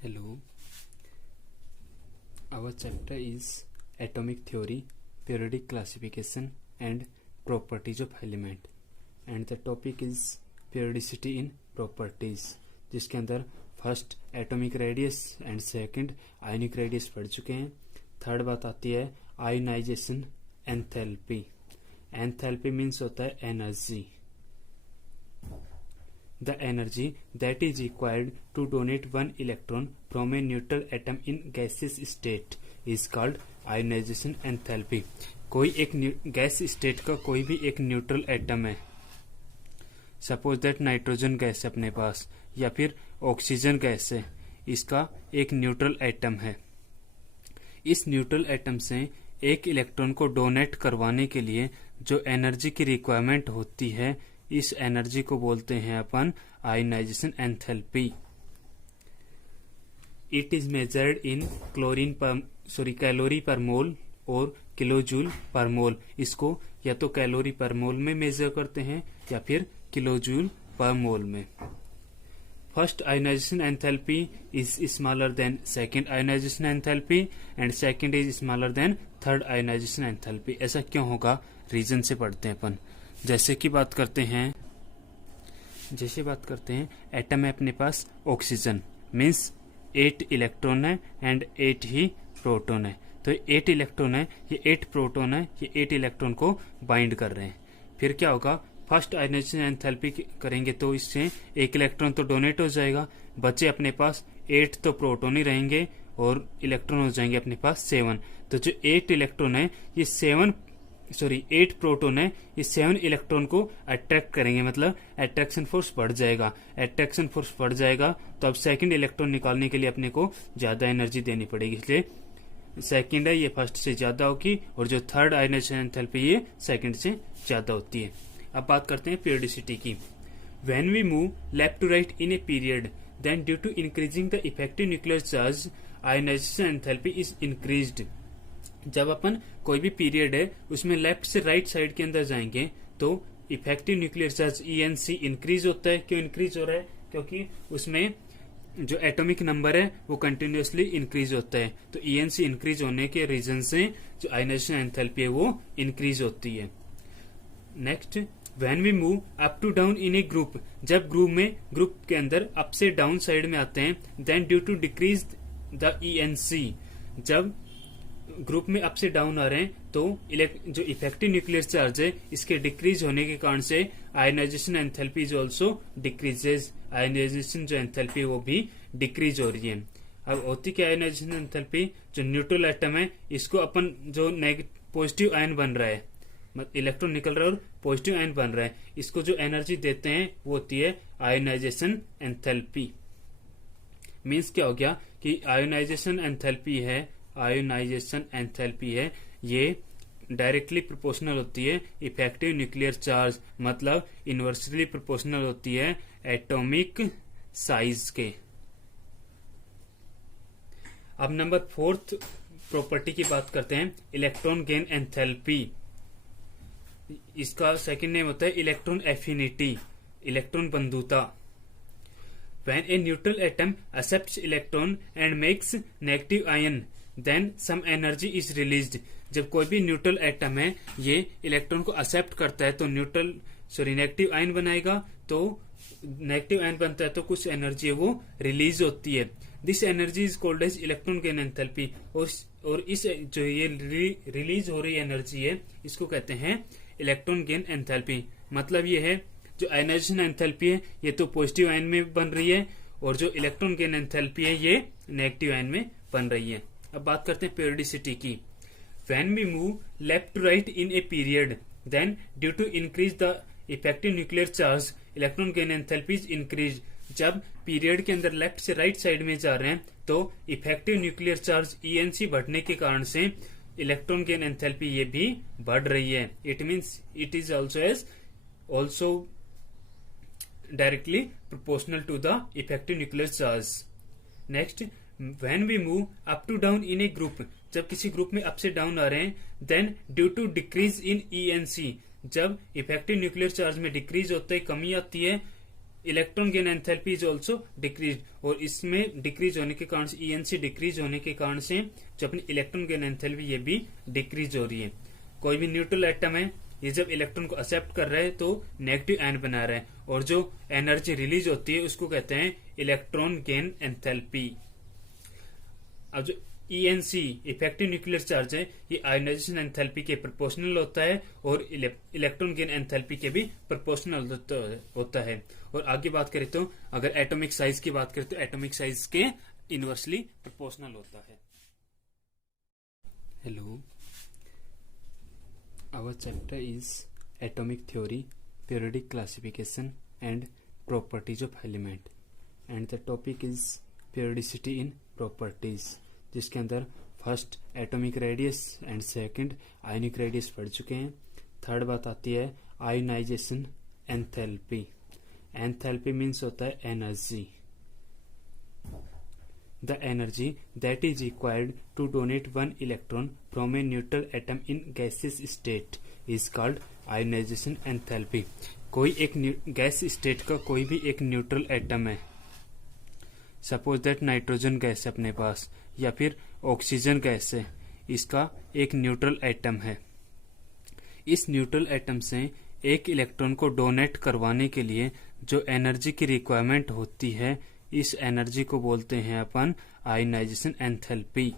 Hello, our chapter is Atomic Theory, Periodic Classification and Properties of Element, and the topic is Periodicity in Properties, जिसके अंदर first atomic radius and second ionic radius पढ़ चुके हैं। Third बात आती है ionisation enthalpy. Enthalpy means होता है energy, the energy that is required to donate one electron from a neutral atom in gaseous state is called ionization enthalpy। कोई एक गैस स्टेट का कोई भी एक न्यूट्रल एटम है, सपोज दैट नाइट्रोजन गैस अपने पास या फिर ऑक्सीजन गैस है, इसका एक न्यूट्रल एटम है। इस न्यूट्रल एटम से एक इलेक्ट्रॉन को डोनेट करवाने के लिए जो एनर्जी की रिक्वायरमेंट होती है, इस एनर्जी को बोलते हैं अपन ionization enthalpy. It is measured in calorie per mole और किलोजूल पर मोल। इसको या तो कैलोरी पर मोल में मेजर करते हैं या फिर किलोजूल पर मोल में। First ionization enthalpy is smaller than second ionisation enthalpy and second is smaller than third ionization enthalpy. ऐसा क्यों होगा, रीजन से पढ़ते हैं अपन। जैसे बात करते हैं एटम है अपने पास ऑक्सीजन, मीन्स 8 इलेक्ट्रॉन है एंड 8 ही प्रोटॉन है। तो 8 इलेक्ट्रॉन है, ये 8 प्रोटॉन है, ये 8 इलेक्ट्रॉन को बाइंड कर रहे हैं। फिर क्या होगा, फर्स्ट आयोनाइजेशन एंथैल्पी करेंगे तो इससे एक इलेक्ट्रॉन तो डोनेट हो जाएगा, बचे अपने पास 8 तो प्रोटॉन ही रहेंगे और इलेक्ट्रॉन हो जाएंगे अपने पास 7। तो जो 8 इलेक्ट्रॉन है ये 8 प्रोटॉन है, ये 7 इलेक्ट्रॉन को अट्रैक्ट करेंगे, मतलब अट्रैक्शन फोर्स बढ़ जाएगा। अट्रैक्शन फोर्स बढ़ जाएगा तो अब सेकंड इलेक्ट्रॉन निकालने के लिए अपने को ज्यादा एनर्जी देनी पड़ेगी, इसलिए सेकंड है ये फर्स्ट से ज्यादा होगी और जो थर्ड आयोनाइजेशन एंथैल्पी ये सेकंड से ज्यादा होती है। अब बात करते हैं पीरियोडिसिटी की। When we move left to right in a period then due to increasing the effective nuclear charge ionization enthalpy is increased. जब अपन कोई भी पीरियड है उसमें लेफ्ट से राइट साइड के अंदर जाएंगे तो effective nuclear charge ENC increase होता है। क्यों इंक्रीज हो रहा है, क्योंकि उसमें जो एटॉमिक नंबर है वो कंटिन्यूअसली इंक्रीज होता है। तो ENC इंक्रीज होने के रीजन से जो आयोनाइजेशन एंथैल्पी है वो इंक्रीज होती है। Next, when we move up to down in a group, जब ग्रुप के अंदर अप से डाउन साइड में आते हैं, then due to decrease the ENC, जब ग्रुप में अप से डाउन आ रहे हैं तो जो इफेक्टिव न्यूक्लियर चार्ज है इसके डिक्रीज होने के कारण से ionization enthalpy is also decreases. Ionization जो एंथैल्पी वो भी डिक्रीज हो रही है। अब होती क्या आयोनाइजेशन एंथैल्पी, जो न्यूट्रल एटम है इसको अपन जो पॉजिटिव आयन बन रहा है, इलेक्ट्रॉन निकल रहा है और पॉजिटिव आयन बन रहा है, इसको जो एनर्जी देते हैं वो होती है आयोनाइजेशन एंथैल्पी। मीन्स क्या हो गया कि आयोनाइजेशन एंथैल्पी है ये डायरेक्टली प्रोपोर्शनल होती है इफेक्टिव न्यूक्लियर चार्ज, मतलब इनवर्सली प्रोपोर्शनल होती है एटॉमिक साइज के। अब नंबर 4th प्रॉपर्टी की बात करते हैं, इलेक्ट्रॉन गेन एंथैल्पी। इसका सेकंड नेम होता है इलेक्ट्रॉन एफिनिटी, इलेक्ट्रॉन बंधुता। When a neutral atom accepts electron and makes negative ion, then some energy is released। जब कोई भी न्यूट्रल एटम है ये इलेक्ट्रॉन को एक्सेप्ट करता है तो नेगेटिव आयन बनाएगा, तो नेगेटिव आयन बनता है तो कुछ एनर्जी है वो रिलीज होती है। This energy is called as electron gain enthalpy. और इस जो ये रिलीज हो रही एनर्जी है इसको कहते हैं इलेक्ट्रॉन गेन एंथैल्पी। मतलब ये है जो आयोनाइजेशन एंथैल्पी है ये तो पॉजिटिव आयन में बन रही है और जो इलेक्ट्रॉन गेन एंथैल्पी है ये नेगेटिव आयन में बन रही है। अब बात करते हैं पीरियोडिसिटी की। When we move left to right in a period then due to increase the effective nuclear charge electron gain enthalpy is increase. जब पीरियड के अंदर लेफ्ट से राइट साइड में जा रहे हैं तो इफेक्टिव न्यूक्लियर चार्ज ENC बढ़ने के कारण से इलेक्ट्रॉन गेन एंथैल्पी ये भी बढ़ रही है। It means it is also directly proportional to the effective nuclear charge. Next, when we move up to down in a group, जब किसी ग्रुप में अप से डाउन आ रहे हैं, then due to decrease in ENC, जब effective nuclear charge में decrease होता है, कमी आती है, electron gain enthalpy is also decrease, और इसमें डिक्रीज होने के कारण से ENC डिक्रीज होने के कारण से जो अपनी इलेक्ट्रॉन गेन एंथैल्पी ये भी डिक्रीज हो रही है। कोई भी न्यूट्रल एटम है, ये जब इलेक्ट्रॉन को एक्सेप्ट कर रहा है तो नेगेटिव आयन बना रहा है, और जो एनर्जी रिलीज होती है उसको कहते हैं इलेक्ट्रॉन गेन एंथैल्पी। अब जो ENC इफेक्टिव न्यूक्लियर चार्ज है, ये आयोनाइजेशन एंथैल्पी के प्रोपोर्शनल होता है और इलेक्ट्रॉन गेन एंथैल्पी के भी प्रोपोर्शनल होता है। और आगे बात करें तो अगर एटॉमिक साइज की बात करें तो एटॉमिक साइज के इनवर्सली प्रोपोर्शनल होता है। Hello, our chapter is atomic theory, periodic classification and properties of element, and the topic is periodicity in properties, जिसके अंदर first atomic radius and second ionic radius पढ़ चुके हैं। थर्ड बात आती है आयोनाइजेशन एंथैल्पी। एंथैल्पी मीन्स होता है energy, the energy that is required to donate one electron from a neutral atom in gaseous state is called ionization enthalpy. कोई एक गैस स्टेट का कोई भी एक न्यूट्रल एटम है, सपोज दैट नाइट्रोजन गैस है अपने पास या फिर ऑक्सीजन गैस है, इसका एक न्यूट्रल एटम है। इस न्यूट्रल एटम से एक इलेक्ट्रॉन को डोनेट करवाने के लिए जो एनर्जी की रिक्वायरमेंट होती है, इस एनर्जी को बोलते हैं अपन ionization enthalpy.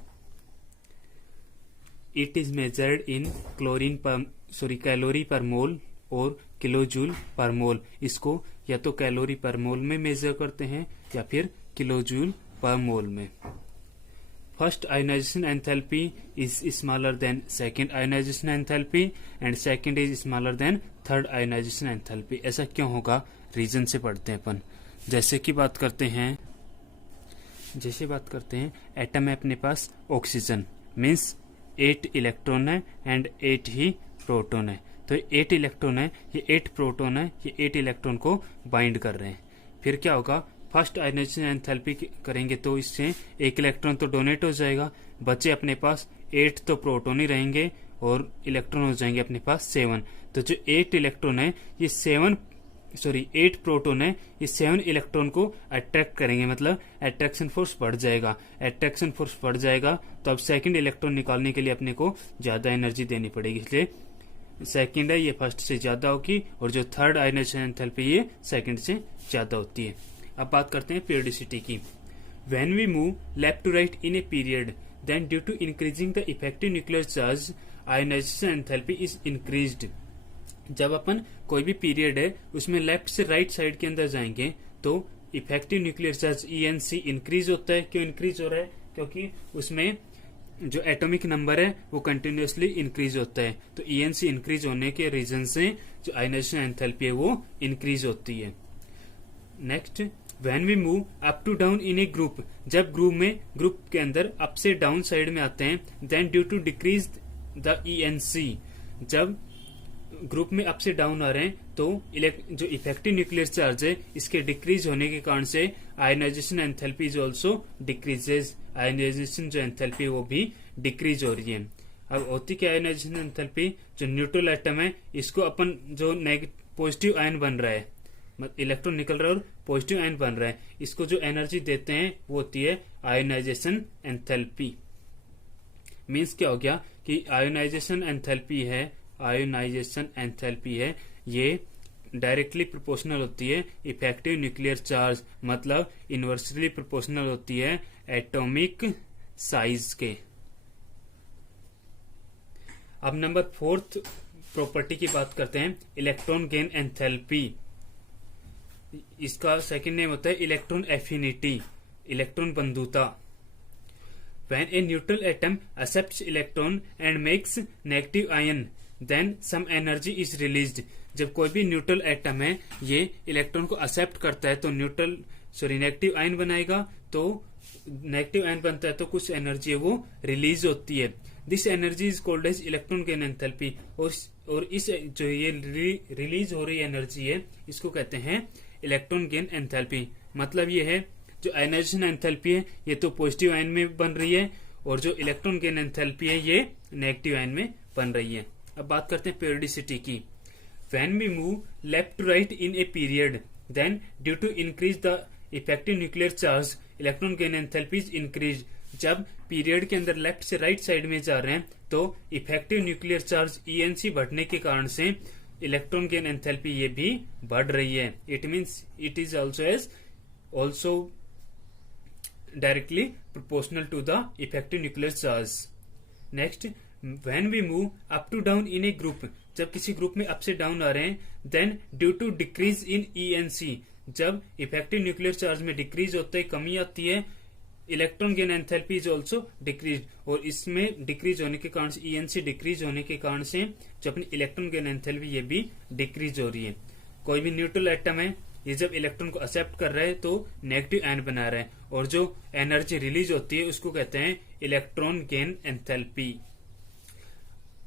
It is measured in calorie per mole और किलोजूल पर मोल। इसको या तो कैलोरी पर मोल में मेजर करते हैं या फिर किलोजूल पर मोल में। First ionization enthalpy is smaller than second ionisation enthalpy and second is smaller than third ionization enthalpy. ऐसा क्यों होगा, रीजन से पढ़ते हैं अपन। जैसे बात करते हैं एटम है अपने पास ऑक्सीजन, मीन्स 8 इलेक्ट्रॉन है एंड 8 ही प्रोटॉन है। तो 8 इलेक्ट्रॉन है, ये 8 प्रोटॉन है, ये 8 इलेक्ट्रॉन को बाइंड कर रहे हैं। फिर क्या होगा, फर्स्ट आयोनाइजेशन एंथैल्पी करेंगे तो इससे एक इलेक्ट्रॉन तो डोनेट हो जाएगा, बचे अपने पास 8 तो प्रोटॉन ही रहेंगे और इलेक्ट्रॉन हो जाएंगे अपने पास 7। तो जो 8 इलेक्ट्रॉन है ये 8 प्रोटॉन है, ये 7 इलेक्ट्रॉन को अट्रैक्ट करेंगे, मतलब अट्रैक्शन फोर्स बढ़ जाएगा। अट्रैक्शन फोर्स बढ़ जाएगा तो अब सेकंड इलेक्ट्रॉन निकालने के लिए अपने को ज्यादा एनर्जी देनी पड़ेगी, इसलिए सेकंड है ये फर्स्ट से ज्यादा होगी, और जो थर्ड आयोनाइजेशन एंथैल्पी ये सेकंड से ज्यादा होती है। अब बात करते हैं पीरियोडिसिटी की। When we move left to right in a period, then due to increasing the effective nuclear charge ionization enthalpy is increased. जब अपन कोई भी पीरियड है उसमें लेफ्ट से राइट साइड के अंदर जाएंगे तो effective nuclear charge ENC increase होता है। क्यों इंक्रीज हो रहा है, क्योंकि उसमें जो एटॉमिक नंबर है वो कंटिन्यूअसली इंक्रीज होता है। तो ENC इंक्रीज होने के रीजन से जो आयोनाइजेशन एंथैल्पी है वो इंक्रीज होती है। Next, when we move up to down in a group, जब ग्रुप के अंदर अप से डाउन साइड में आते हैं, then due to decrease the ENC, जब ग्रुप में अप से डाउन आ रहे हैं तो जो इफेक्टिव न्यूक्लियर चार्ज है इसके डिक्रीज होने के कारण से ionization enthalpy is also decreases. Ionization जो एंथैल्पी वो भी डिक्रीज हो रही है। अब होती क्या आयोनाइजेशन एंथैल्पी, जो न्यूट्रल एटम है इसको अपन जो पॉजिटिव आयन बन रहा है, इलेक्ट्रॉन निकल रहा है और पॉजिटिव आयन बन रहा है, इसको जो एनर्जी देते हैं वो होती है आयोनाइजेशन एंथैल्पी। मीन्स क्या हो गया कि आयोनाइजेशन एंथैल्पी है ये डायरेक्टली प्रोपोर्शनल होती है इफेक्टिव न्यूक्लियर चार्ज, मतलब इनवर्सली प्रोपोर्शनल होती है एटॉमिक साइज के। अब नंबर 4th प्रॉपर्टी की बात करते हैं, इलेक्ट्रॉन गेन एंथैल्पी। इसका सेकंड नेम होता है इलेक्ट्रॉन एफिनिटी, इलेक्ट्रॉन बंधुता। When a neutral atom accepts electron and makes negative ion, then some energy is released. जब कोई भी न्यूट्रल एटम है ये इलेक्ट्रॉन को एक्सेप्ट करता है तो नेगेटिव आयन बनाएगा, तो नेगेटिव आयन बनता है तो कुछ एनर्जी है वो रिलीज होती है। This energy is called as electron gain enthalpy. और इस जो ये रिलीज हो रही एनर्जी है इसको कहते हैं इलेक्ट्रॉन गेन एंथैल्पी। मतलब ये है जो आयोनाइजेशन एंथैल्पी है ये तो पॉजिटिव आयन में बन रही है और जो इलेक्ट्रॉन गेन एंथैल्पी है ये नेगेटिव आयन में बन रही है। अब बात करते हैं पीरियोडिसिटी की। When we move left to right in a period, then due to increase the effective nuclear charge electron gain enthalpy is increase. जब पीरियड के अंदर लेफ्ट से राइट साइड में जा रहे हैं तो इफेक्टिव न्यूक्लियर चार्ज ईएनसी बढ़ने के कारण से इलेक्ट्रॉन गेन एंथैल्पी ये भी बढ़ रही है। It means it is also directly proportional to the effective nuclear charge. Next, when we move up to down in a group, जब किसी ग्रुप में अप से डाउन आ रहे हैं, then due to decrease in ENC, जब effective nuclear charge में decrease होता है, कमी आती है, electron gain enthalpy is also decrease, और इसमें डिक्रीज होने के कारण से ईएनसी डिक्रीज होने के कारण से जो अपनी इलेक्ट्रॉन गेन एंथैल्पी ये भी डिक्रीज हो रही है। कोई भी न्यूट्रल एटम है, ये जब इलेक्ट्रॉन को एक्सेप्ट कर रहा है तो नेगेटिव आयन बना रहा है, और जो एनर्जी रिलीज होती है उसको कहते हैं इलेक्ट्रॉन गेन एंथैल्पी।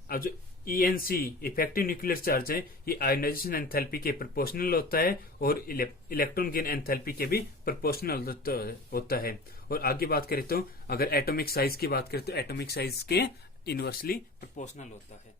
अब जो ईएनसी इफेक्टिव न्यूक्लियर चार्ज है ये आयोनाइजेशन एंथैल्पी के प्रोपोर्शनल होता है और इलेक्ट्रॉन गेन एंथैल्पी के भी प्रोपोर्शनल होता है। और आगे बात करें तो अगर एटॉमिक साइज की बात करें तो एटॉमिक साइज के इनवर्सली प्रोपोर्शनल होता है।